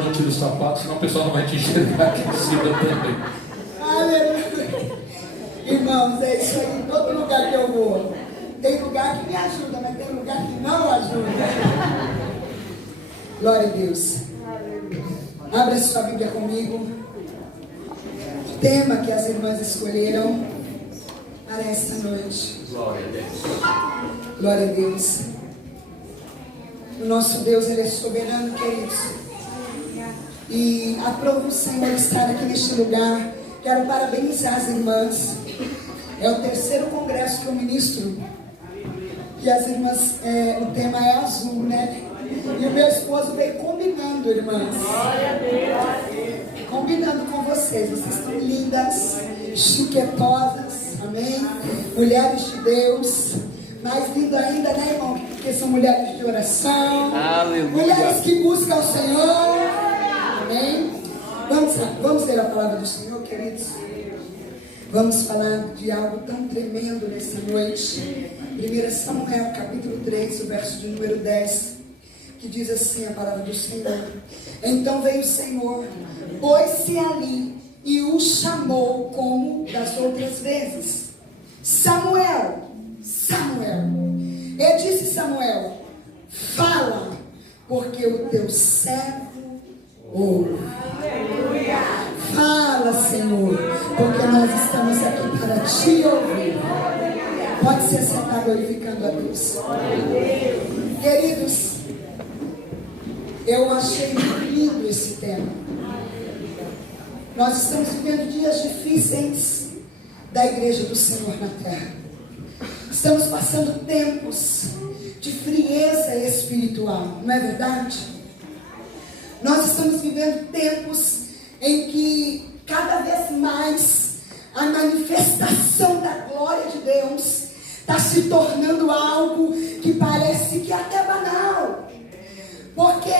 favor, não tire o sapato, senão o pessoal não vai te enxergar aqui em cima também. Aleluia. Irmãos, é isso aí. Em todo lugar que eu vou, tem lugar que me ajuda, mas tem lugar que não ajuda. Glória a Deus. Abra sua Bíblia comigo. O tema que as irmãs escolheram para esta noite. Glória a Deus. Glória a Deus. O nosso Deus, Ele é soberano, queridos. E aprova o Senhor estar aqui neste lugar. Quero parabenizar as irmãs. É o 3º congresso que eu ministro. E as irmãs, o tema é azul, né? E o meu esposo veio combinando, irmãs. Combinando com vocês. Vocês estão lindas, chiquetosas, amém? Mulheres de Deus. Mais lindo ainda, né, irmão? Porque são mulheres de oração. Aleluia. Mulheres que buscam o Senhor. Amém? Vamos ler a palavra do Senhor, queridos. Vamos falar de algo tão tremendo nessa noite. 1 Samuel, capítulo 3, o verso de número 10, que diz assim a palavra do Senhor. Então veio o Senhor, pôs-se ali e o chamou como das outras vezes. Samuel, Samuel. E disse Samuel: fala, porque o teu servo ouve. Fala, Senhor, porque nós estamos aqui para te ouvir. Pode se assentar glorificando a Deus. Queridos, eu achei muito lindo esse tema. Nós estamos vivendo dias difíceis da igreja do Senhor na terra. Estamos passando tempos de frieza espiritual, não é verdade? Nós estamos vivendo tempos em que cada vez mais a manifestação da glória de Deus está se tornando algo que parece que é até banal. Porque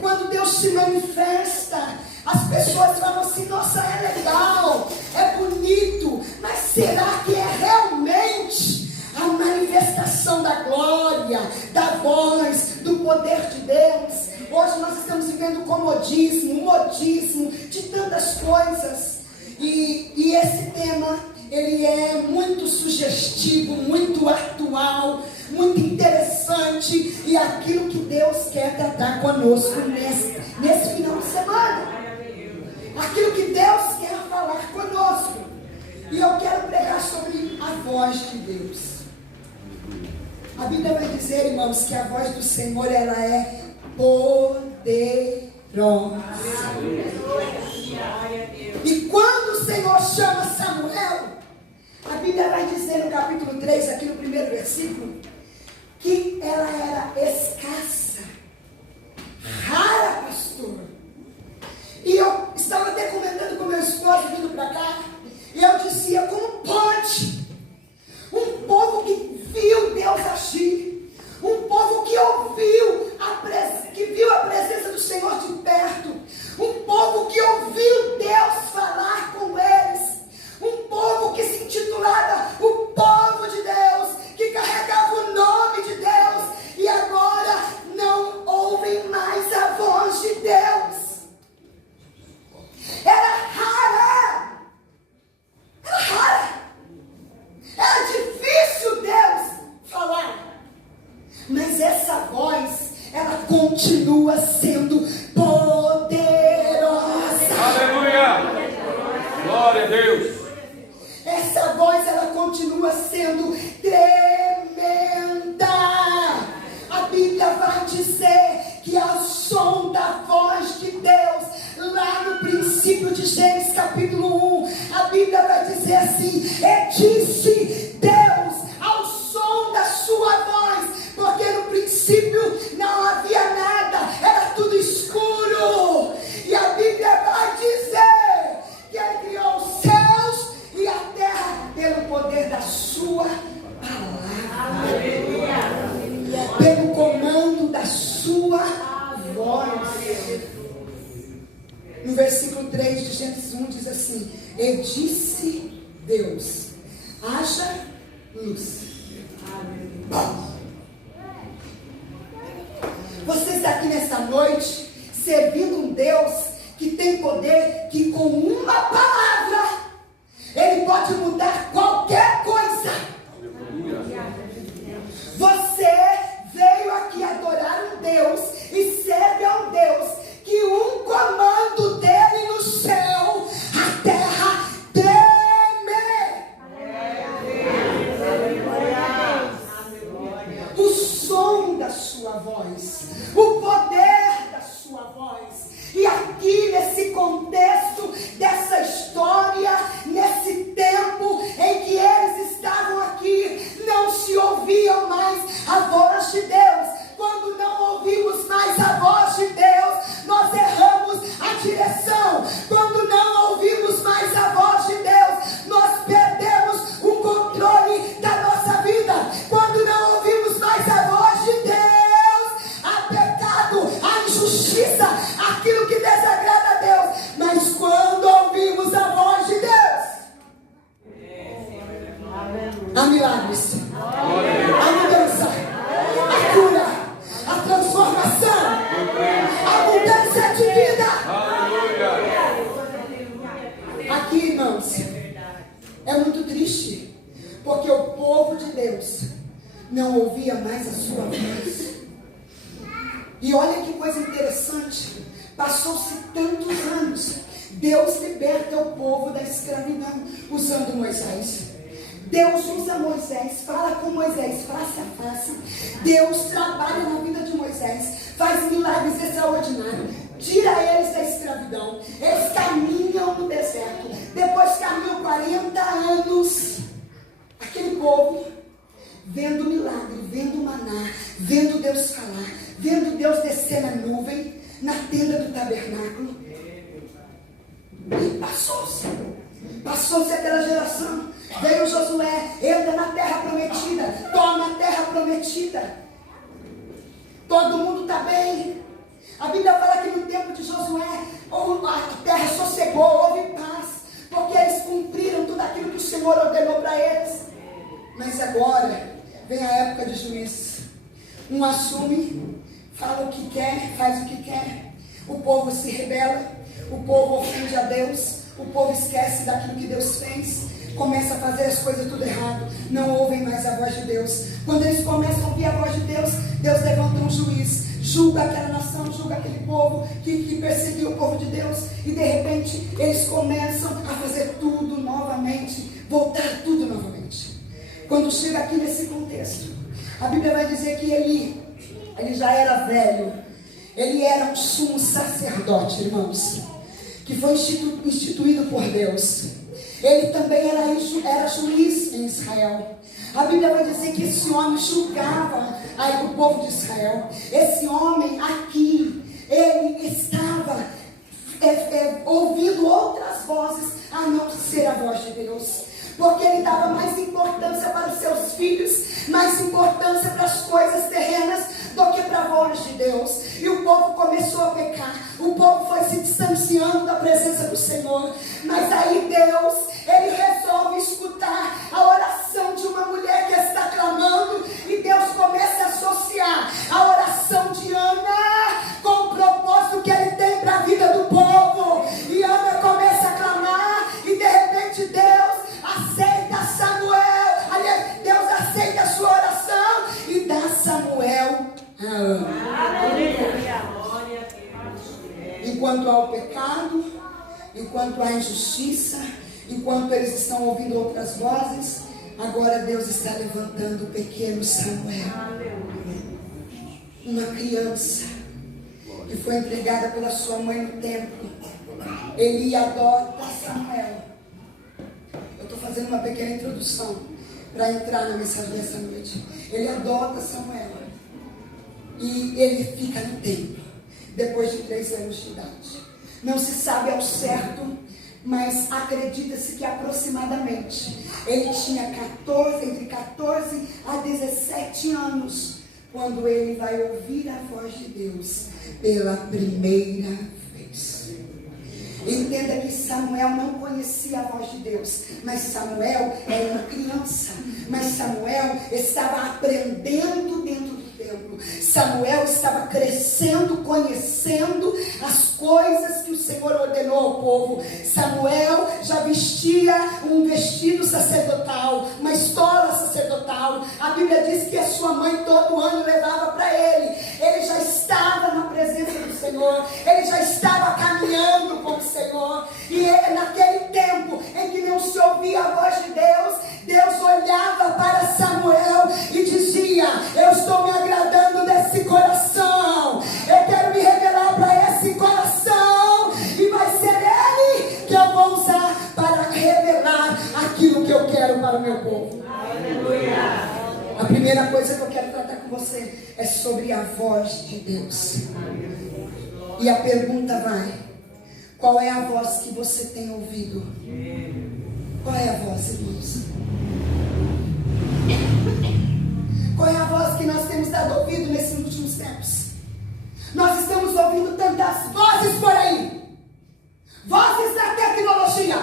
quando Deus se manifesta, as pessoas falam assim: nossa, é legal, é bonito, mas será que é realmente a manifestação da glória, da voz, do poder de Deus? Hoje nós estamos vivendo comodismo, modismo, de tantas coisas. E esse tema, ele é muito sugestivo, muito atual, muito interessante. E aquilo que Deus quer tratar conosco nesse final de semana. Aquilo que Deus quer falar conosco. E eu quero pregar sobre a voz de Deus. A Bíblia vai dizer, irmãos, que a voz do Senhor, ela é poderosa. E quando o Senhor chama Samuel, a Bíblia vai dizer no capítulo 3, aqui no primeiro versículo, que ela era escassa, rara, pastor. E eu estava até comentando com meu esposo vindo para cá, e eu dizia: como pode um povo que viu Deus agir, um povo que ouviu que viu a presença do Senhor de perto, um povo que ouviu Deus falar com eles, um povo que se intitulava o povo de Deus, que carregava o nome de Deus, e agora não ouvem mais a voz de Deus. Era rara, era difícil Deus falar. Mas essa voz, ela continua sendo poderosa. Aleluia! Glória a Deus! Essa voz, ela continua sendo tremenda. A Bíblia vai dizer que ao som da voz de Deus, lá no princípio de Gênesis capítulo 1, a Bíblia vai dizer assim: e disse Deus ao som da sua voz, porque no princípio não havia nada, era tudo escuro. E a Bíblia vai dizer que Ele criou os céus e a terra pelo poder da sua palavra. Aleluia. Pelo comando da sua voz. No versículo 3 de Gênesis 1 diz assim: e disse Deus: haja luz. Você está aqui nessa noite servindo um Deus que tem poder, que com uma palavra Ele pode mudar qualquer coisa. Você veio aqui adorar um Deus e serve a um Deus que um comando dele no céu, a terra treme. O som da sua voz, o poder da sua voz. E aqui nesse contexto dessa história, nesse tempo em que eles estavam aqui, não se ouviam mais a voz de Deus. Quando não ouvimos mais a voz de Deus, nós erramos a direção. Quando não ouvimos mais a voz de Deus, nós perdemos o controle da nossa vida. Quando não ouvimos mais a voz de Deus, há pecado, há injustiça, aquilo que desagrada a Deus. Mas quando ouvimos a voz de Deus, há milagres, há mudança, a cura, a transformação, a mudança de vida. Aqui, irmãos, é muito triste, porque o povo de Deus não ouvia mais a sua voz. E olha que coisa interessante, passou-se tantos anos, Deus liberta o povo da escravidão usando Moisés. Deus usa Moisés, fala com Moisés face a face. Deus trabalha na vida de Moisés, faz milagres extraordinários, tira eles da escravidão. Eles caminham no deserto, depois caminham 40 anos. Aquele povo vendo milagre, vendo maná, vendo Deus falar, vendo Deus descer na nuvem, na tenda do tabernáculo. E passou-se aquela geração. Veio Josué, entra na terra prometida, toma a terra prometida. Todo mundo está bem. A Bíblia fala que no tempo de Josué a terra sossegou, houve paz, porque eles cumpriram tudo aquilo que o Senhor ordenou para eles. Mas agora vem a época de juízes. Um assume, fala o que quer, faz o que quer. O povo se rebela, o povo ofende a Deus, o povo esquece daquilo que Deus fez, começa a fazer as coisas tudo errado, não ouvem mais a voz de Deus. Quando eles começam a ouvir a voz de Deus, Deus levanta um juiz, julga aquela nação, julga aquele povo que perseguiu o povo de Deus, e de repente eles começam a fazer tudo novamente, voltar tudo novamente. Quando chega aqui nesse contexto, a Bíblia vai dizer que ele já era velho, ele era um sumo sacerdote, irmãos, que foi instituído por Deus. Ele também era juiz em Israel. A Bíblia vai dizer que esse homem julgava o povo de Israel. Esse homem aqui, ele estava ouvindo outras vozes a não ser a voz de Deus. Porque ele dava mais importância para os seus filhos, mais importância para as coisas terrenas do que para a voz de Deus. E o povo começou a pecar, o povo foi se distanciando da presença do Senhor. Mas aí Deus, ele resolve escutar a oração de uma mulher que está clamando, e Deus começa a associar a oração de Ana com o propósito que ele tem para a vida do povo. E Ana começa a clamar, e de repente Deus aceita Samuel, aliás, Deus aceita a sua oração e dá Samuel a Ana. Enquanto há o pecado, enquanto há injustiça, enquanto eles estão ouvindo outras vozes, agora Deus está levantando o pequeno Samuel, uma criança que foi entregada pela sua mãe no templo. Ele adota Samuel. Estou fazendo uma pequena introdução para entrar na mensagem dessa noite. Ele adota Samuel e ele fica no templo depois de 3 anos de idade. Não se sabe ao certo, mas acredita-se que aproximadamente ele tinha entre 14 a 17 anos quando ele vai ouvir a voz de Deus pela primeira vez. Entenda que Samuel não conhecia a voz de Deus, mas Samuel era uma criança, mas Samuel estava aprendendo dentro do templo. ouvindo. Samuel estava crescendo, conhecendo as coisas que o Senhor ordenou ao povo. Samuel já vestia um vestido sacerdotal, uma estola sacerdotal. A Bíblia diz que a sua mãe todo ano levava para ele. Ele já estava na presença do Senhor, ele já estava caminhando com o Senhor. E naquele tempo em que não se ouvia a voz de Deus, Deus olhava para Samuel e dizia: eu estou me agradando desse coração, eu quero me revelar para esse coração, e vai ser ele que eu vou usar para revelar aquilo que eu quero para o meu povo. Aleluia. A primeira coisa que eu quero tratar com você é sobre a voz de Deus. E a pergunta vai: qual é a voz que você tem ouvido? Qual é a voz, irmãos? Qual é a voz que nós temos dado ouvido nesses últimos tempos? Nós estamos ouvindo tantas vozes por aí. Vozes da tecnologia,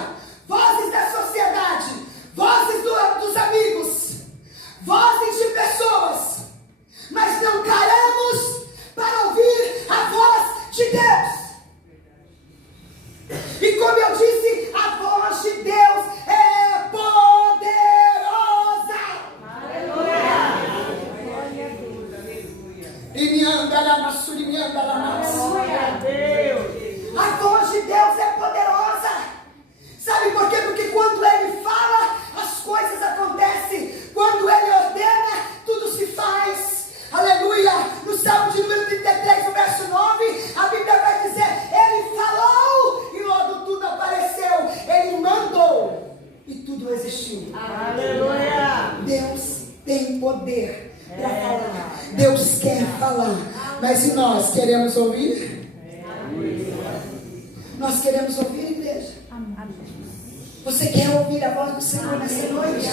vozes da sociedade, vozes dos amigos, vozes de pessoas. Mas não paramos para ouvir a voz de Deus. E como eu disse, a voz de Deus é poderosa. Aleluia. E me anda lá, Massuri, me anda lá, a voz de Deus é poderosa. Sabe por quê? Porque quando Ele fala, as coisas acontecem. Quando Ele ordena, tudo se faz. Aleluia. No Salmo de número 33, no verso 9, a Bíblia vai dizer: Ele falou e logo tudo apareceu. Ele mandou e tudo existiu. Aleluia. Deus tem poder para falar. Deus quer falar. Mas e nós queremos ouvir? Nós queremos ouvir, igreja? Você quer ouvir a voz do Senhor nessa noite?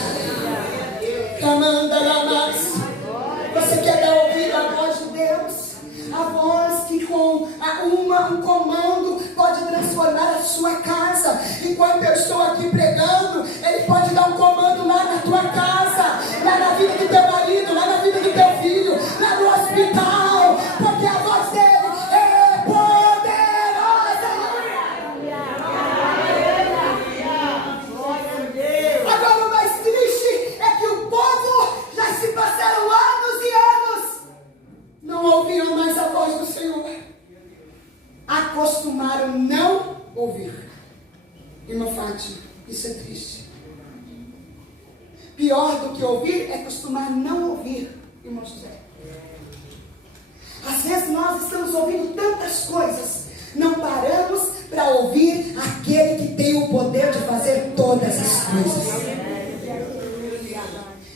Você quer ouvir a voz de Deus? A voz que com um comando pode transformar a sua casa. Enquanto eu estou aqui pregando, Ele pode dar um comando lá na tua casa, lá na vida do teu marido, lá na vida do teu filho, lá no hospital, porque a voz dele é poderosa. Agora o mais triste é que o povo já se passaram anos e anos, não ouviram mais a voz do Senhor. Acostumaram não ouvir. Irmã Fátima, isso é triste. Pior do que ouvir é costumar não ouvir, irmão José. Às vezes nós estamos ouvindo tantas coisas, não paramos para ouvir aquele que tem o poder de fazer todas as coisas.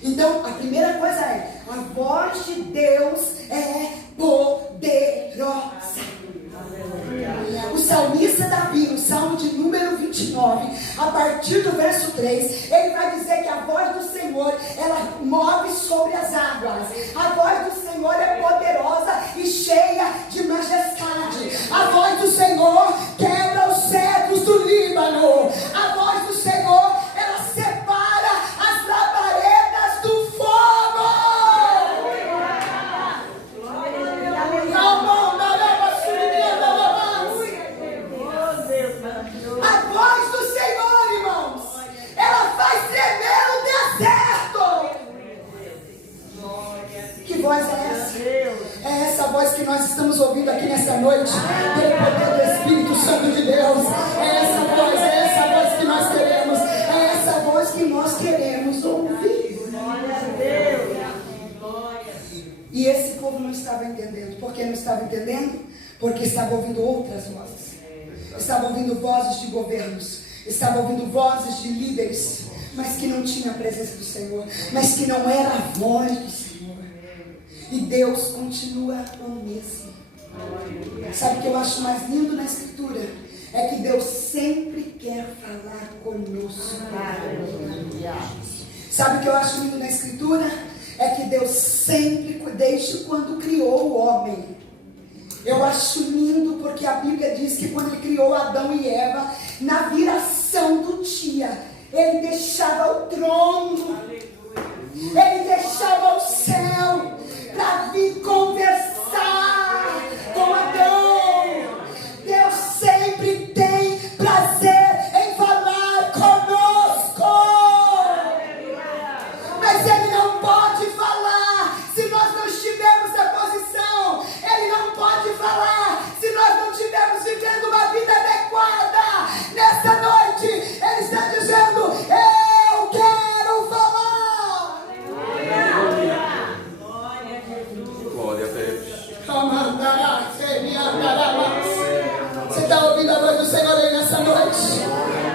Então, a primeira coisa é: a voz de Deus é poderosa. O salmista Davi, no Salmo de número 29, a partir do verso 3, ele vai dizer que a voz do Senhor, ela move sobre as águas. A voz do Senhor é poderosa e cheia de majestade. A voz do Senhor quebra os cedros do Líbano. A voz do Senhor, ela separa as labaredas do fogo. A voz do Senhor, irmãos, ela faz tremer o deserto. Que voz é essa? É essa voz que nós estamos ouvindo aqui nessa noite, pelo poder do Espírito Santo de Deus. É essa voz que nós queremos. É essa voz que nós queremos ouvir. E esse povo não estava entendendo. Por que não estava entendendo? Porque estava ouvindo outras vozes. Estava ouvindo vozes de governos, estava ouvindo vozes de líderes, mas que não tinha a presença do Senhor, mas que não era a voz do Senhor. E Deus continua o mesmo. Sabe o que eu acho mais lindo na Escritura? É que Deus sempre quer falar conosco. Sabe o que eu acho lindo na Escritura? É que Deus sempre, desde quando criou o homem, eu acho lindo porque a Bíblia diz que quando Ele criou Adão e Eva, na viração do dia, Ele deixava o trono, Ele deixava o céu, para vir conversar com Adão. Deus sempre tem prazer em falar conosco. Mas Ele não pode falar se nós não estivermos na posição. Ele não pode falar se nós não estivermos vivendo uma vida adequada. Nessa noite, Ele está dizendo: eu quero falar. Glória a Deus. Você está ouvindo a voz do Senhor aí nessa noite?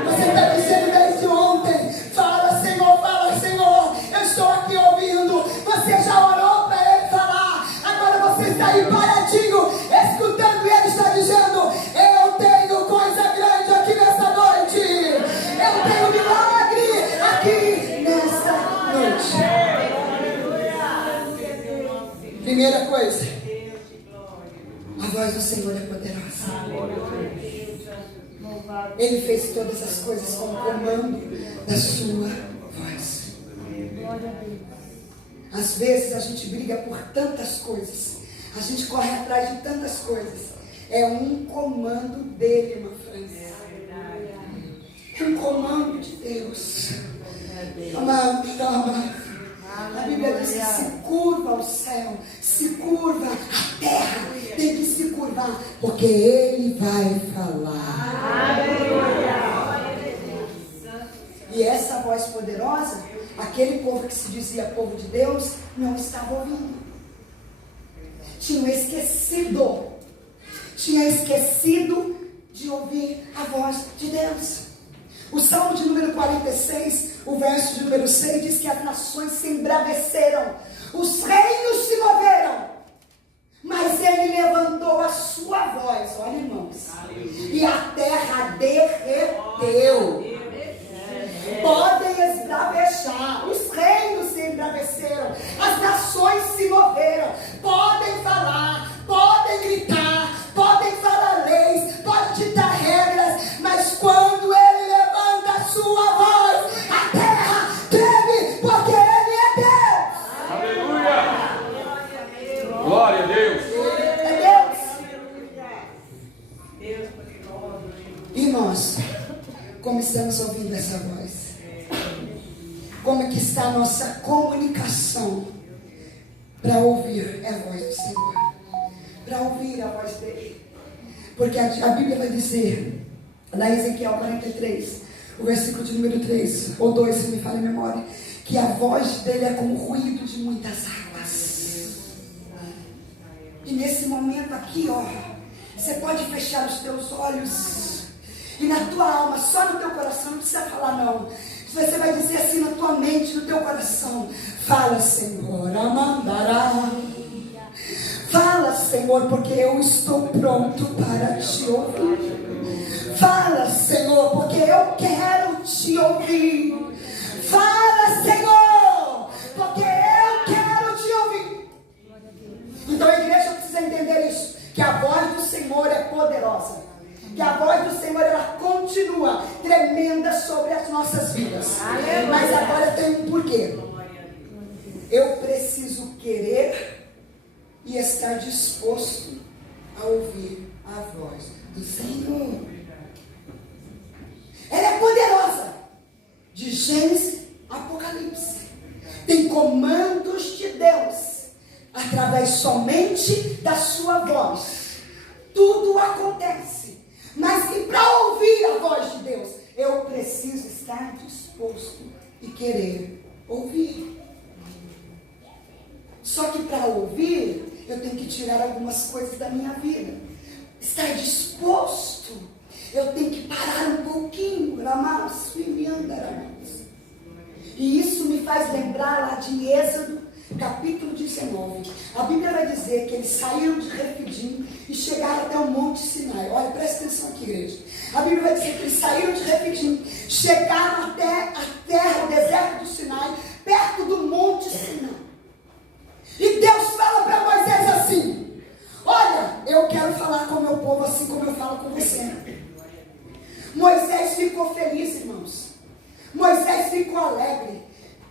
Você está dizendo desde ontem: fala, Senhor, eu estou aqui ouvindo. Você já orou para Ele falar. Agora você está aí paradinho, escutando, e Ele está dizendo: eu tenho coisa grande aqui nessa noite. Eu tenho milagre aqui nessa noite. Primeira coisa, a voz do Senhor é poderosa. Ele fez todas as coisas com o comando da sua voz. Às vezes a gente briga por tantas coisas, a gente corre atrás de tantas coisas. É um comando dele, irmã França. É um comando de Deus. A Bíblia diz que se curva o céu, se curva a terra, tem que se curvar, porque Ele vai falar. E essa voz poderosa, aquele povo que se dizia povo de Deus, não estava ouvindo. Tinha esquecido de ouvir a voz de Deus. O Salmo de número 46, o verso de número 6, diz que as nações se embraveceram, os reinos se moveram, mas Ele levantou a sua voz, olha, irmãos, e a terra derreteu. Podem esbravejar, os reinos se embraveceram, as nações se moveram, podem falar, podem gritar, podem falar leis, podem ditar regras, mas quando Ele levanta a sua voz, a terra treme, porque Ele é Deus. Aleluia! Glória a Deus! É Deus. E nós, como estamos ouvindo essa voz? Como é que está a nossa comunicação para ouvir a voz do Senhor? Para ouvir a voz dele. Porque a Bíblia vai dizer, lá em Ezequiel 43, o versículo de número 3, ou 2, se me falha a memória, que a voz dele é como o ruído de muitas águas. E nesse momento aqui, ó, você pode fechar os teus olhos, e na tua alma, só no teu coração, não precisa falar não. Você vai dizer assim na tua mente, no teu coração: fala, Senhor, amandará. Fala, Senhor, porque eu estou pronto para te ouvir. Fala, Senhor, porque eu quero te ouvir. Fala, Senhor, porque eu quero te ouvir. Então a igreja precisa entender isso, que a voz do Senhor é poderosa. Que a voz do Senhor, ela continua tremenda sobre as nossas vidas. Aleluia. Mas agora tem um porquê. Eu preciso querer e estar disposto a ouvir a voz do Senhor. Ela é poderosa. De Gênesis a Apocalipse. Tem comandos de Deus através somente da sua voz. Tudo acontece. Mas que para ouvir a voz de Deus, eu preciso estar disposto e querer ouvir. Só que para ouvir, eu tenho que tirar algumas coisas da minha vida. Estar disposto, eu tenho que parar um pouquinho. E isso me faz lembrar lá de Êxodo, capítulo 19. A Bíblia vai dizer que eles saíram de Refidim e chegaram até o Monte Sinai. Olha, presta atenção aqui, igreja. A Bíblia vai dizer que eles saíram de Refidim, chegaram até a terra, o deserto do Sinai, perto do Monte Sinai. E Deus fala para Moisés assim: olha, eu quero falar com o meu povo assim como eu falo com você. Moisés ficou feliz, irmãos. Moisés ficou alegre.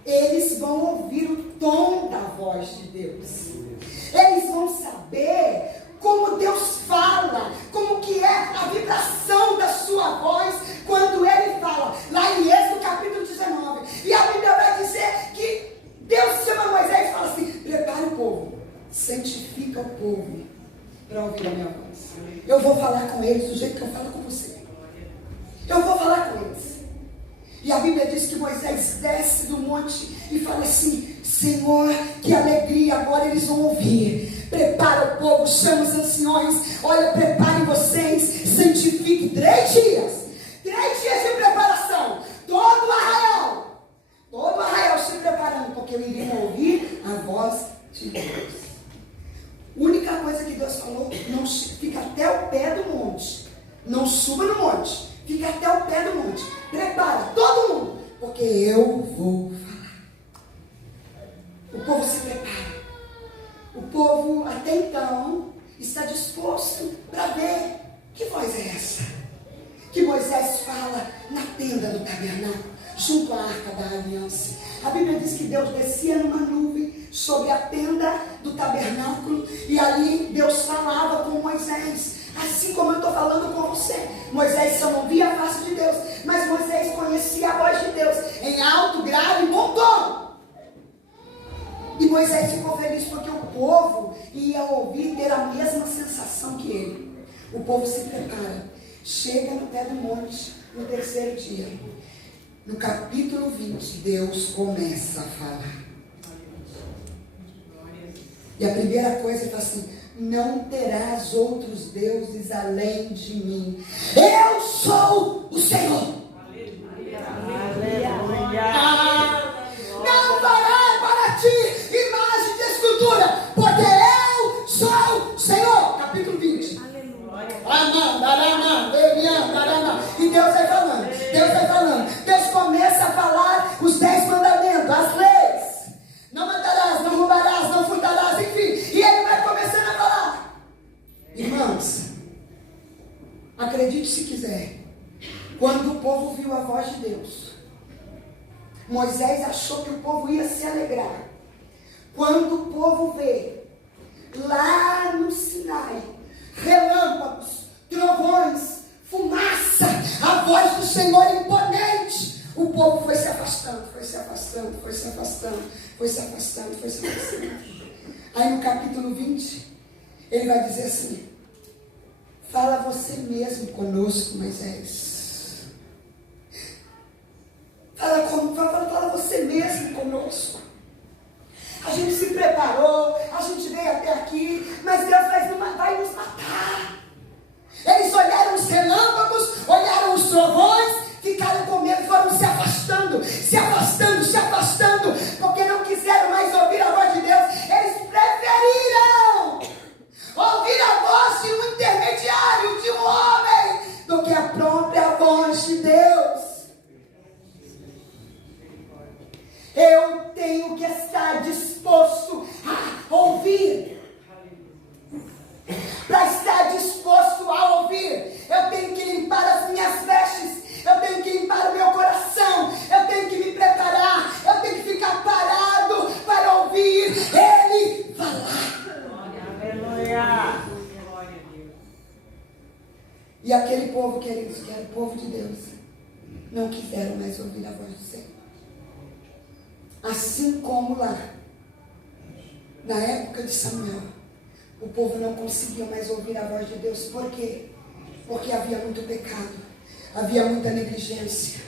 eles vão ouvir o tom da voz de Deus. Eles vão saber como Deus fala, como que é a vibração da sua voz quando Ele fala. Lá em Êxodo capítulo 19. E a Bíblia vai dizer que Deus chama Moisés e fala assim: prepara o povo, santifica o povo para ouvir a minha voz. Eu vou falar com eles do jeito que eu falo com você. Eu vou falar com eles. E a Bíblia diz que Moisés desce do monte e fala assim: Senhor, que alegria, agora eles vão ouvir. Prepara o povo, chama os anciões. Olha, preparem vocês, santifique 3 dias. 3 dias de preparação. Todo o arraial se preparando, porque eles iriam ouvir a voz de Deus. Única coisa que Deus falou: não fica até o pé do monte. Não suba no monte. Fica até o pé do monte. Prepara todo mundo, porque eu vou falar. O povo se prepara. O povo até então está disposto para ver que voz é essa que Moisés fala na tenda do tabernáculo, junto à arca da aliança. A Bíblia diz que Deus descia numa nuvem sobre a tenda do tabernáculo e ali Deus falava com Moisés, assim como eu estou falando com você. Moisés só não via a face de Deus, mas Moisés conhecia a voz de Deus em alto, grave e bom tom. E Moisés ficou feliz porque o povo ia ouvir, ter a mesma sensação que ele. O povo se prepara, chega no pé do monte no 3º dia. No capítulo 20, Deus começa a falar. E a primeira coisa ele fala assim: não terás outros deuses além de mim. Eu sou o Senhor. Não fará para ti imagem de escultura, porque eu sou o Senhor. Capítulo 20. E Deus vai falando. Deus começa a falar os 10 mandamentos, as leis. Não matarás, não roubarás, não furtarás, enfim. E ele vai começando a falar. Irmãos, acredite se quiser, quando o povo viu a voz de Deus, Moisés achou que o povo ia se alegrar. Quando o povo vê lá no Sinai relâmpagos, trovões, fumaça, a voz do Senhor imponente, o povo foi se afastando. Aí no capítulo 20, ele vai dizer assim: fala você mesmo conosco, Moisés. Fala você mesmo conosco. A gente se preparou, a gente veio até aqui, mas Deus vai nos matar. Eles olharam os relâmpagos, olharam os trovões, ficaram com medo, foram se afastando, porque não quiseram mais ouvir a voz de Deus. Eles preferiram ouvir a voz de um intermediário, de um homem, do que a própria voz de Deus. Eu tenho que estar disposto a ouvir. Para estar disposto a ouvir, eu tenho que limpar as minhas vestes, eu tenho que limpar o meu coração, eu tenho que me preparar, eu tenho que ficar parado para ouvir Ele falar. Aleluia. E aquele povo, queridos, que era o povo de Deus, não quiseram mais ouvir a voz do Senhor. Assim como lá, na época de Samuel, o povo não conseguia mais ouvir a voz de Deus. Por quê? Porque havia muito pecado, havia muita negligência.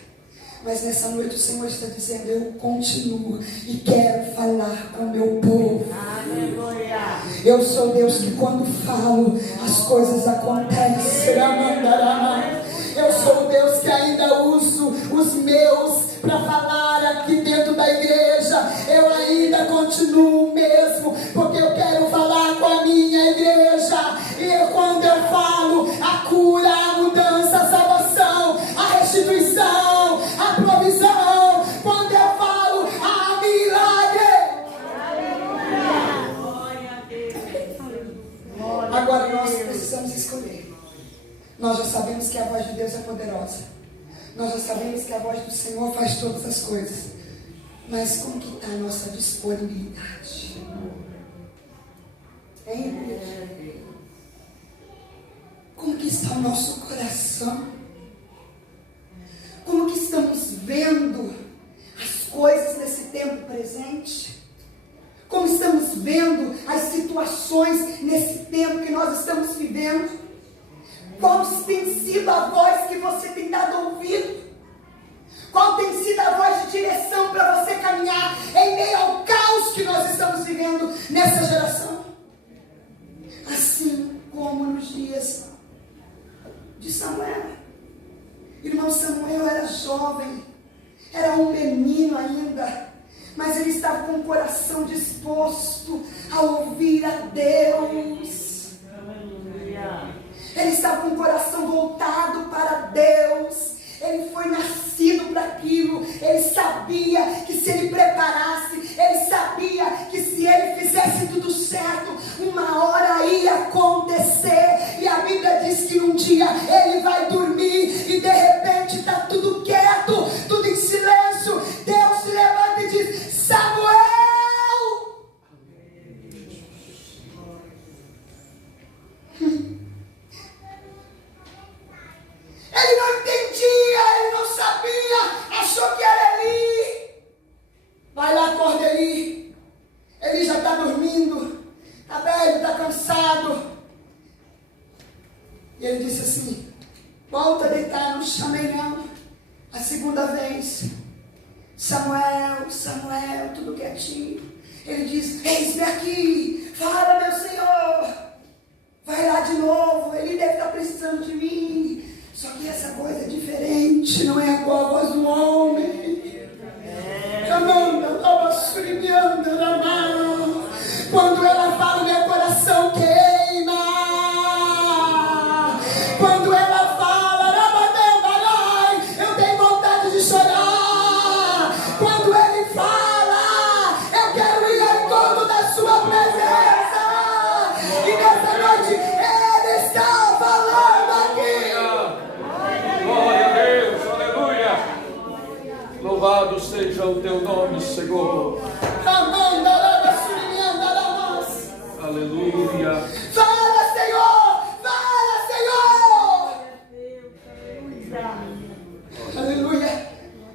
Mas nessa noite o Senhor está dizendo: eu continuo e quero falar com o meu povo. Aleluia. Eu sou Deus que quando falo as coisas acontecem. Eu sou Deus que ainda uso os meus para falar aqui dentro da igreja. Eu ainda continuo o mesmo, porque eu quero falar com a minha igreja. E quando eu falo, a cura, a mudança, a salvação, a restituição, a provisão. Quando eu falo, há milagre. Agora nós precisamos escolher. Nós já sabemos que a voz de Deus é poderosa. Nós já sabemos que a voz do Senhor faz todas as coisas. Mas como que está a nossa disponibilidade? Hein, igreja? Como que está o nosso coração? Como que estamos vendo as coisas nesse tempo presente? Como estamos vendo as situações nesse tempo que nós estamos vivendo? Qual tem sido a voz que você tem dado ouvido? Qual tem sido a voz de direção para você caminhar em meio ao caos que nós estamos vivendo nessa geração? Assim como nos dias de Samuel. Irmão, Samuel era jovem, era um menino ainda, mas ele estava com o coração disposto a ouvir a Deus. Ele estava com o coração voltado para Deus. Ele foi nascido para aquilo. Ele sabia que se ele preparasse, ele sabia que se ele fizesse tudo certo, uma hora ia acontecer. E a Bíblia diz que um dia ele vai dormir e de repente está tudo quieto, tudo em silêncio. Deus se levanta e diz: Samuel! Ele não entendia, ele não sabia, achou que era Eli. Vai lá, acorda Eli. Eli já está dormindo, está velho, está cansado. E ele disse assim: volta a deitar, não chamei não. A segunda vez: Samuel, Samuel, tudo quietinho. Ele diz: eis-me aqui, fala meu Senhor. Vai lá de novo, ele deve estar precisando de mim. Só que essa voz é diferente, não é igual a voz do homem. Quando ela fala, meu coração queima. Quando ela fala, eu tenho vontade de chorar. Quando ele fala, eu quero ir ao encontro da sua presença. E nessa noite ele está falando aqui. Glória a Deus, aleluia. Louvado seja o teu nome, Senhor. Aleluia. Fala, Senhor! Fala, Senhor! Aleluia.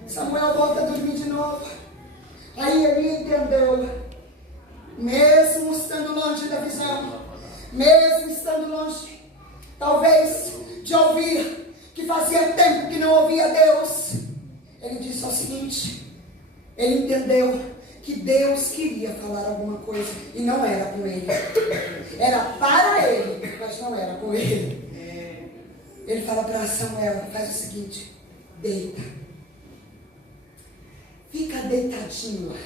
Samuel volta a dormir de novo. Aí ele entendeu. Mesmo estando longe da visão, mesmo estando longe, talvez, de ouvir, que fazia tempo que não ouvia Deus, ele disse o seguinte: ele entendeu que Deus queria falar alguma coisa e não era com ele. Era para ele, mas não era com ele. Ele fala para Samuel: faz o seguinte, deita. Fica deitadinho lá.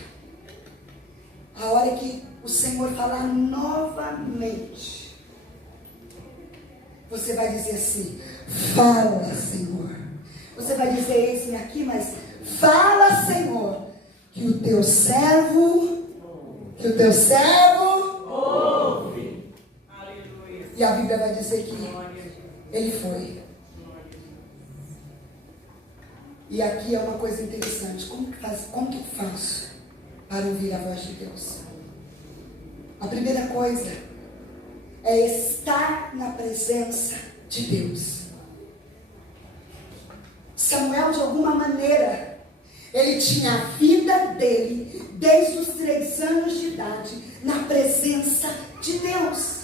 A hora que o Senhor falar novamente, você vai dizer assim: fala, Senhor. Você vai dizer: eis-me aqui, mas fala, Senhor, que o teu servo ouve. Aleluia. E a Bíblia vai dizer que ele foi. E aqui é uma coisa interessante. Como que eu faço para ouvir a voz de Deus? A primeira coisa é estar na presença de Deus. Samuel, de alguma maneira, ele tinha a vida dele, desde os 3 anos de idade, na presença de Deus.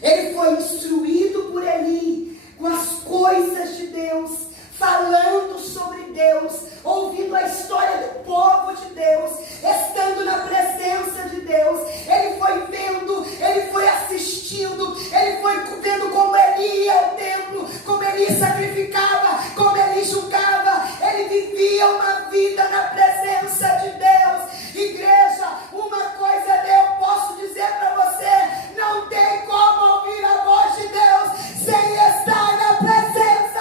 Ele foi instruído por Eli com as coisas de Deus, falando sobre Deus, ouvindo a história do povo de Deus, estando na presença de Deus. Ele foi vendo, ele foi assistindo, ele foi vendo como Eli ia ao templo, como Eli sacrificava, como Eli julgava. Ele vivia uma vida na presença de Deus. Igreja, uma coisa eu posso dizer para você: não tem como ouvir a voz de Deus sem estar na presença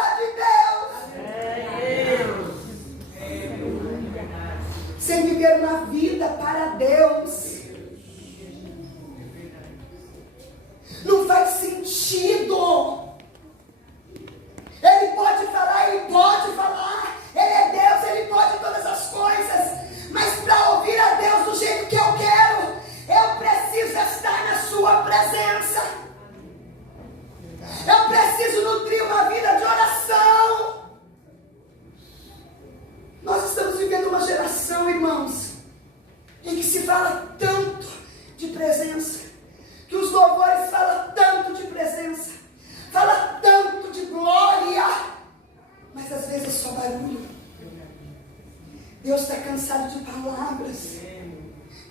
barulho. Deus está cansado de palavras.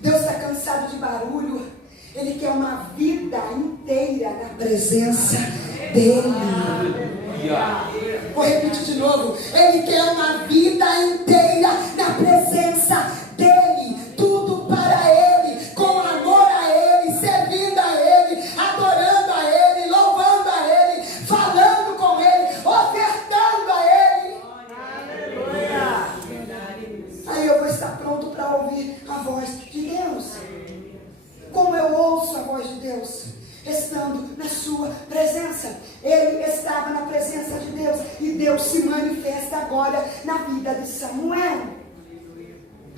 Deus está cansado de barulho. Ele quer uma vida inteira na presença dEle. Vou repetir de novo. Ele quer uma vida inteira na presença dEle. Tudo para Ele, com amor a Ele, servindo a Ele, adorando a Ele, louvando a Ele, falando com Ele, ofertando a Ele. Aí eu vou estar pronto para ouvir a voz de Deus. Como eu ouço a voz de Deus? Estando na sua presença. Ele estava na presença de Deus e Deus se manifesta agora na vida de Samuel,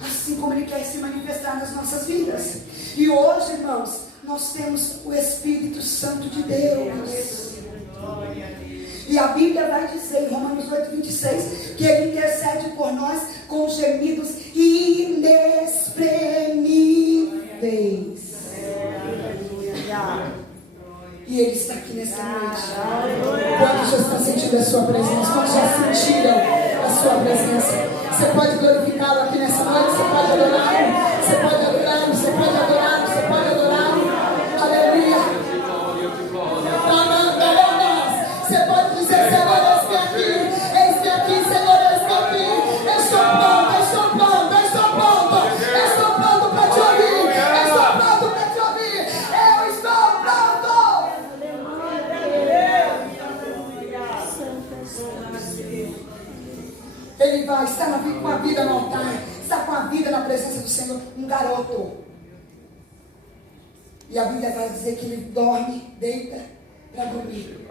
assim como Ele quer se manifestar nas nossas vidas. E hoje, irmãos, nós temos o Espírito Santo de Deus. E a Bíblia vai dizer em Romanos 8:26 que Ele intercede por nós com gemidos inexprimíveis. E Ele está aqui nessa noite. Quantos já estão sentindo a sua presença? Quantos já sentiram a sua presença? Você pode glorificá-lo aqui nessa noite. Você pode adorá-lo. Você pode adorá-lo. Você pode adorá-lo. Você pode adorá-lo. Aleluia. Você pode dizer: Senhor, eis-me aqui. Eis-me aqui, Senhor, eis-me aqui. Eu estou pronto, eu estou pronto, eu estou pronto. Eu estou pronto para te ouvir. Eu estou pronto para te ouvir. Eu estou pronto. Ele vai estar com a vida no altar, está com a vida na presença do Senhor, um garoto. E a Bíblia vai dizer que ele dorme, deita para dormir.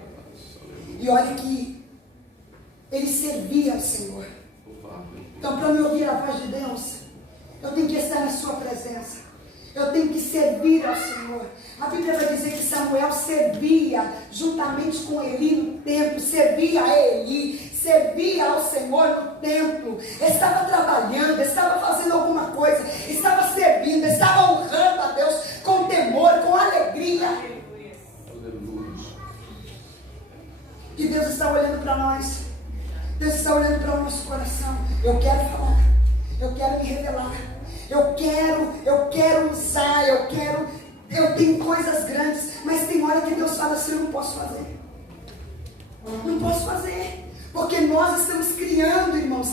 E olha que ele servia ao Senhor. Então, para me ouvir a voz de Deus, eu tenho que estar na sua presença. Eu tenho que servir ao Senhor. A Bíblia vai dizer que Samuel servia juntamente com Eli no templo, servia a Eli, servia ao Senhor no templo, estava trabalhando, estava fazendo alguma coisa, estava servindo, estava honrando a Deus com temor, com alegria. E Deus está olhando para nós. Deus está olhando para o nosso coração. Eu quero falar, eu quero me revelar, eu quero usar, eu tenho coisas grandes, mas tem hora que Deus fala assim: eu não posso fazer. Não posso fazer. Porque nós estamos criando, irmãos,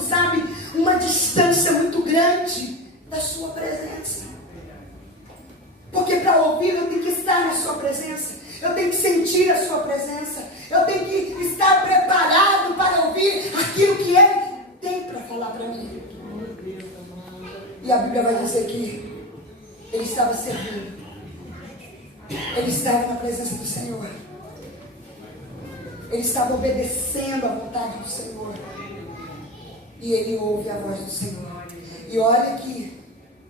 sabe, uma distância muito grande da sua presença. Porque para ouvir eu tenho que estar na sua presença. Eu tenho que sentir a sua presença. Eu tenho que estar preparado para ouvir aquilo que Ele tem para falar para mim. E a Bíblia vai dizer que Ele estava servindo. Ele estava na presença do Senhor. Ele estava obedecendo à vontade do Senhor. E ele ouve a voz do Senhor. E olha que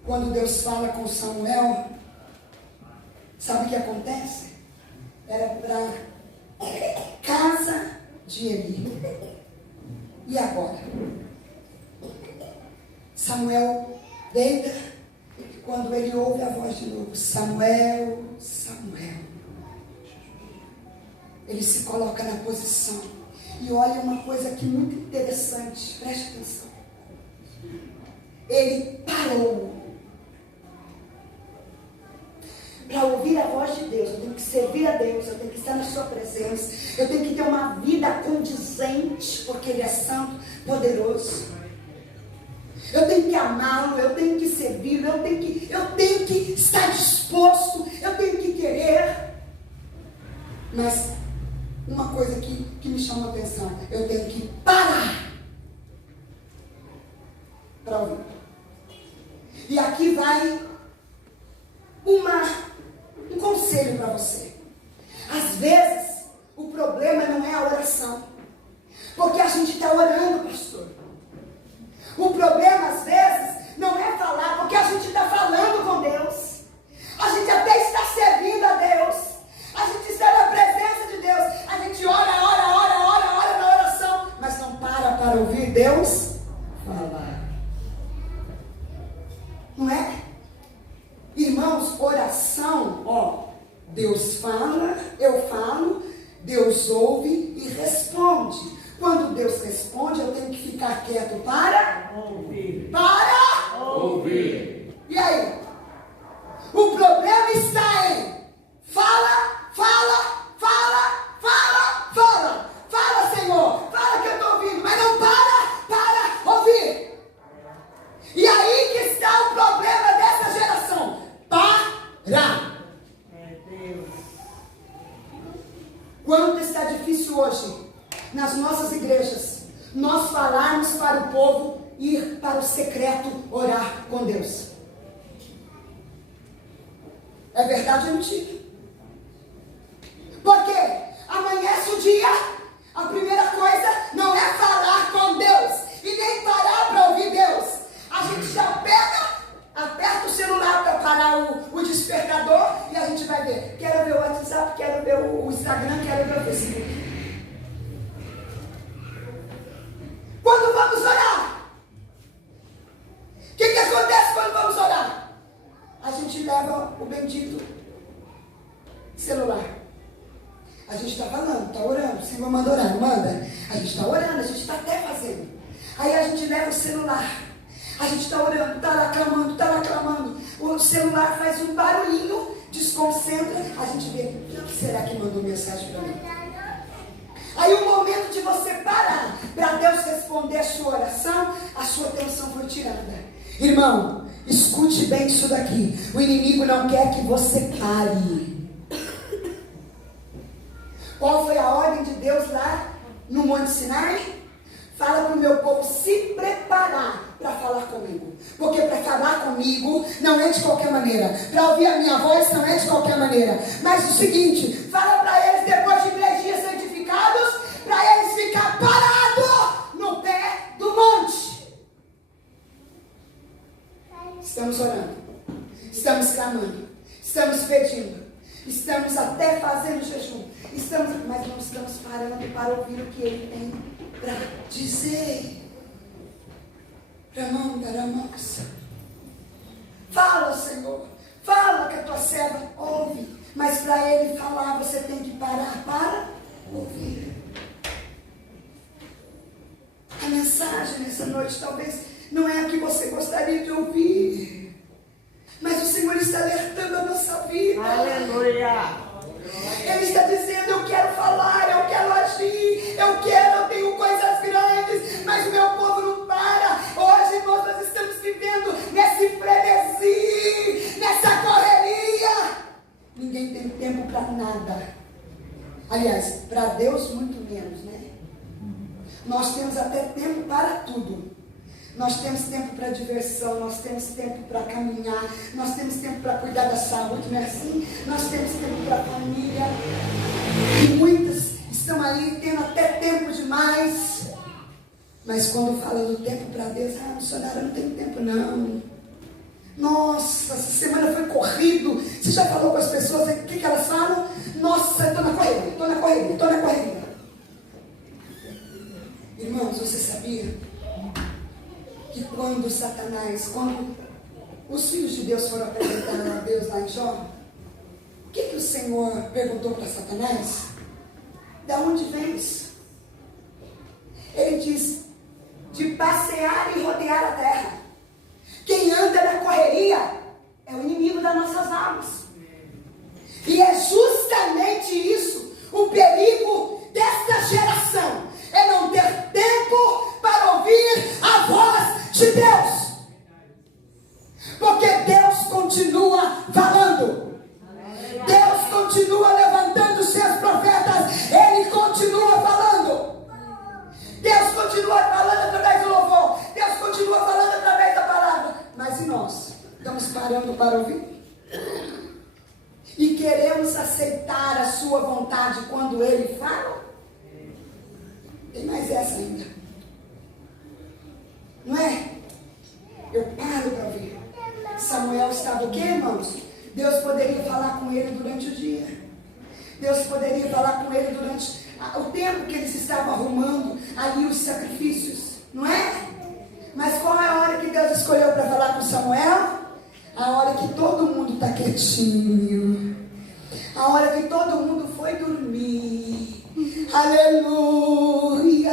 quando Deus fala com Samuel, sabe o que acontece? Era para casa de Eli. E agora? Samuel deita. E quando ele ouve a voz de novo: Samuel, Samuel. Ele se coloca na posição. E olha uma coisa aqui muito interessante. Preste atenção. Ele parou. Para ouvir a voz de Deus, eu tenho que servir a Deus, eu tenho que estar na sua presença, eu tenho que ter uma vida condizente, porque Ele é santo, poderoso. Eu tenho que amá-lo, eu tenho que servi-lo, eu tenho que estar disposto, eu tenho que querer. Mas uma coisa que me chama a atenção: eu tenho que parar para ouvir. E aqui vai um conselho para você. Às vezes o problema não é a oração, porque a gente está orando, pastor. O problema às vezes não é falar, porque a gente está falando com Deus. A gente até está servindo a Deus. A gente está na presença de Deus. A gente ora na oração, mas não para ouvir Deus falar. Não é? Irmãos, oração, Deus fala, eu falo, Deus ouve e responde. Quando Deus responde, eu tenho que nas nossas igrejas, nós falarmos para o povo ir para o secreto orar com Deus. É verdade ou mentira? Porque amanhece o dia, a primeira coisa não é falar com Deus e nem parar para ouvir Deus. A gente já aperta o celular para parar o despertador e a gente vai ver. Quero ver o WhatsApp, quero ver o Instagram, quero ver o Facebook. Quando vamos orar? O que acontece quando vamos orar? A gente leva o bendito celular. A gente está falando, está orando. O Senhor manda orar, não manda? A gente está orando, a gente está até fazendo. Aí a gente leva o celular. A gente está orando, está lá clamando. O celular faz um barulhinho, desconcentra. A gente vê, quem será que mandou mensagem para mim? Aí o momento de você parar para Deus responder a sua oração, a sua atenção foi tirada. Irmão, escute bem isso daqui. O inimigo não quer que você pare. Qual foi a ordem de Deus lá no Monte Sinai? Fala para o meu povo se preparar para falar comigo. Porque para falar comigo não é de qualquer maneira. Para ouvir a minha voz não é de qualquer maneira. Mas o seguinte, fala para eles depois de 3 dias santificados, para eles ficar parados no pé do monte. Estamos orando, estamos clamando, estamos pedindo, estamos até fazendo jejum, mas não estamos parando para ouvir o que Ele tem para dizer. Fala, Senhor, fala que a tua serva ouve, mas para Ele falar você tem que parar para ouvir. A mensagem nessa noite talvez não é a que você gostaria de ouvir, mas o Senhor está alertando a nossa vida. Aleluia! Ele está dizendo, eu quero falar, eu quero agir, eu tenho coisas grandes, mas o meu povo não para. Hoje nós estamos vivendo nesse frenesi, nessa correria. Ninguém tem tempo para nada. Aliás, para Deus muito menos, né? Nós temos até tempo para tudo. Nós temos tempo para diversão, nós temos tempo para caminhar, nós temos tempo para cuidar da saúde, não é assim? Nós temos tempo para a família. E muitas estão aí tendo até tempo demais. Mas quando fala do tempo para Deus, missionária, não tem tempo não. Nossa, essa semana foi corrido. Você já falou com as pessoas, o que elas falam? Nossa, estou na correria. Irmãos, você sabia que quando os filhos de Deus foram apresentar a Deus lá em Jó, o que o Senhor perguntou para Satanás? Da onde vens? Ele diz, de passear e rodear a terra. Quem anda na correria é o inimigo das nossas almas. E é justamente isso, o perigo desta geração, é não ter tempo para ouvir a voz de Deus. Porque Deus continua falando. Deus continua levantando seus profetas. Ele continua falando. Deus continua falando através do louvor. Deus continua falando através da palavra. Mas e nós? Estamos parando para ouvir? E queremos aceitar a sua vontade quando Ele fala? Tem mais essa ainda. Não é? Eu paro para ouvir. Samuel estava o quê, irmãos? Deus poderia falar com ele durante o dia. Deus poderia falar com ele durante o tempo que eles estavam arrumando ali os sacrifícios. Não é? Mas qual é a hora que Deus escolheu para falar com Samuel? A hora que todo mundo está quietinho. A hora que todo mundo foi dormir. Aleluia!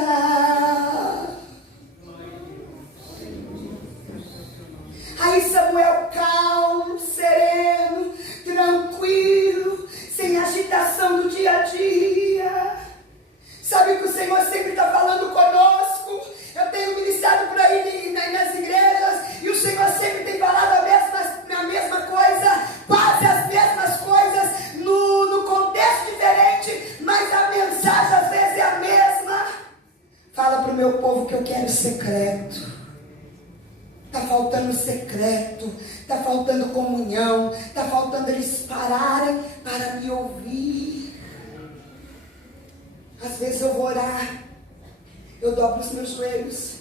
Aí Samuel calmo, sereno, tranquilo, sem agitação do dia a dia. Sabe que o Senhor sempre está falando conosco. Eu tenho ministrado por aí nas igrejas e o Senhor sempre tem falado a mesma coisa, quase as mesmas coisas, no contexto diferente, mas a mensagem às vezes é a mesma. falando, meu povo, que eu quero secreto. Está faltando secreto, está faltando comunhão, está faltando eles pararem para me ouvir. Às vezes eu vou orar, eu dobro os meus joelhos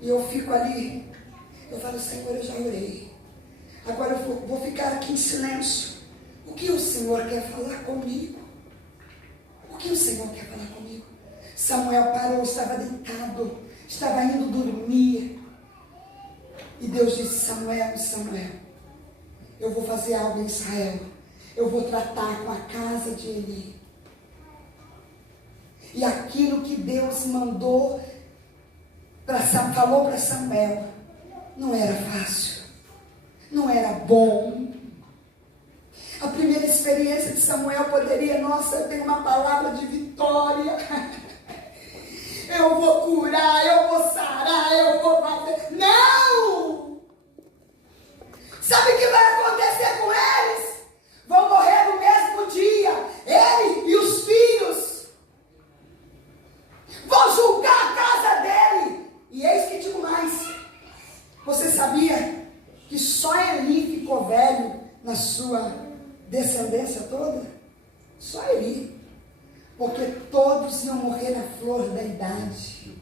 e eu fico ali. Eu falo, Senhor, eu já orei. Agora eu vou ficar aqui em silêncio. O que o Senhor quer falar comigo? O que o Senhor quer falar comigo? Samuel parou, estava deitado, estava indo dormir. E Deus disse, Samuel, Samuel, eu vou fazer algo em Israel. Eu vou tratar com a casa de Eli. E aquilo que Deus mandou, falou para Samuel, não era fácil, não era bom. A primeira experiência de Samuel poderia, nossa, eu tenho uma palavra de vitória. Eu vou curar, eu vou sarar, eu vou fazer. Não! Sabe o que vai acontecer com eles? Vão morrer no mesmo dia. Ele e os filhos. Vão julgar a casa dele. E eis que digo mais. Você sabia que só Eli ficou velho na sua descendência toda? Só Eli. Porque todos iam morrer na flor da idade.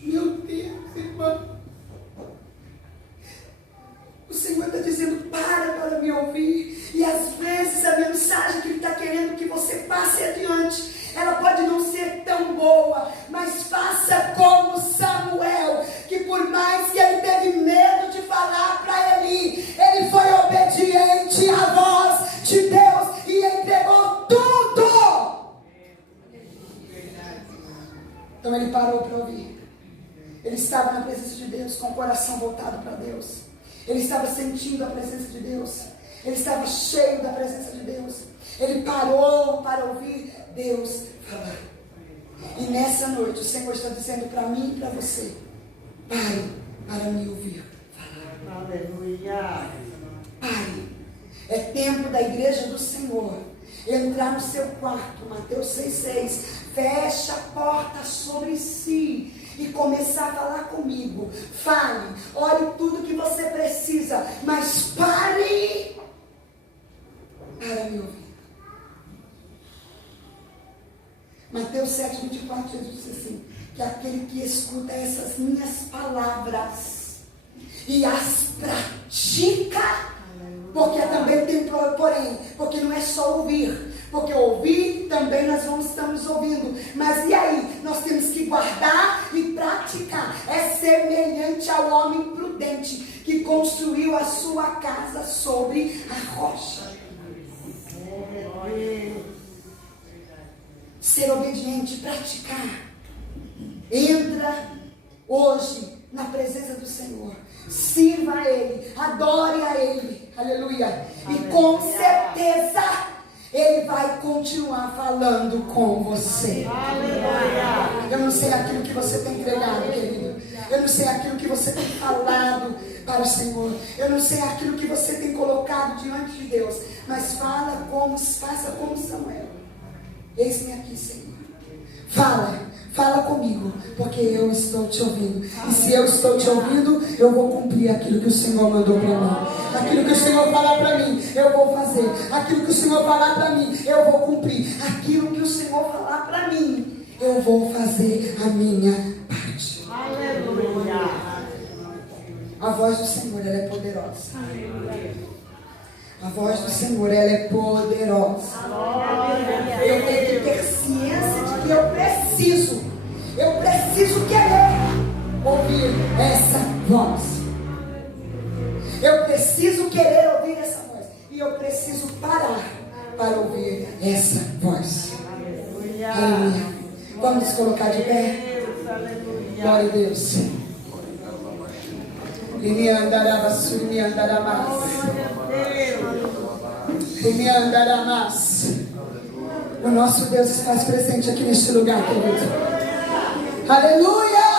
Meu Deus, irmão. O Senhor está dizendo, para me ouvir. E às vezes a mensagem que Ele está querendo que você passe adiante, ela pode não ser tão boa, mas faça como Samuel, que por mais que ele teve medo de falar para Eli, ele foi obediente à voz de Deus e entregou tudo. Então ele parou para ouvir. Ele estava na presença de Deus, com o coração voltado para Deus. Ele estava sentindo a presença de Deus. Ele estava cheio da presença de Deus. Ele parou para ouvir Deus falar. E nessa noite o Senhor está dizendo para mim e para você, pare para me ouvir falar. Aleluia. Pare. É tempo da igreja do Senhor entrar no seu quarto, Mateus 6,6, fecha a porta sobre si e começar a falar comigo. Fale, ore tudo que você precisa, mas pare para me ouvir. Mateus 7,24, Jesus disse assim, que aquele que escuta essas minhas palavras e as pratica, porque também tem porém, porque não é só ouvir, porque ouvir também nós estamos ouvindo, mas e aí? Nós temos que guardar e praticar. É semelhante ao homem prudente que construiu a sua casa sobre a rocha. Ser obediente, praticar. Entra hoje na presença do Senhor. Sirva a Ele, adore a Ele, aleluia. E com certeza Ele vai continuar falando com você. Aleluia. Eu não sei aquilo que você tem entregado, querido. Eu não sei aquilo que você tem falado para o Senhor. Eu não sei aquilo que você tem colocado diante de Deus. Mas faça como Samuel. Eis-me aqui, Senhor. Fala comigo, porque eu estou te ouvindo. E se eu estou te ouvindo, eu vou cumprir aquilo que o Senhor mandou para mim. Aquilo que o Senhor falar para mim, eu vou fazer. Aquilo que o Senhor falar para mim, eu vou cumprir. Aquilo que o Senhor falar para mim, eu vou fazer a minha parte. Aleluia. A voz do Senhor, ela é poderosa. A voz do Senhor, ela é poderosa. Eu tenho que ter ciência de que eu preciso querer ouvir essa voz. Eu preciso querer ouvir essa voz. E eu preciso parar para ouvir essa voz. Aleluia. Vamos nos colocar de pé. Glória a Deus. E me andará mais. O nosso Deus está presente aqui neste lugar, querido. Aleluia!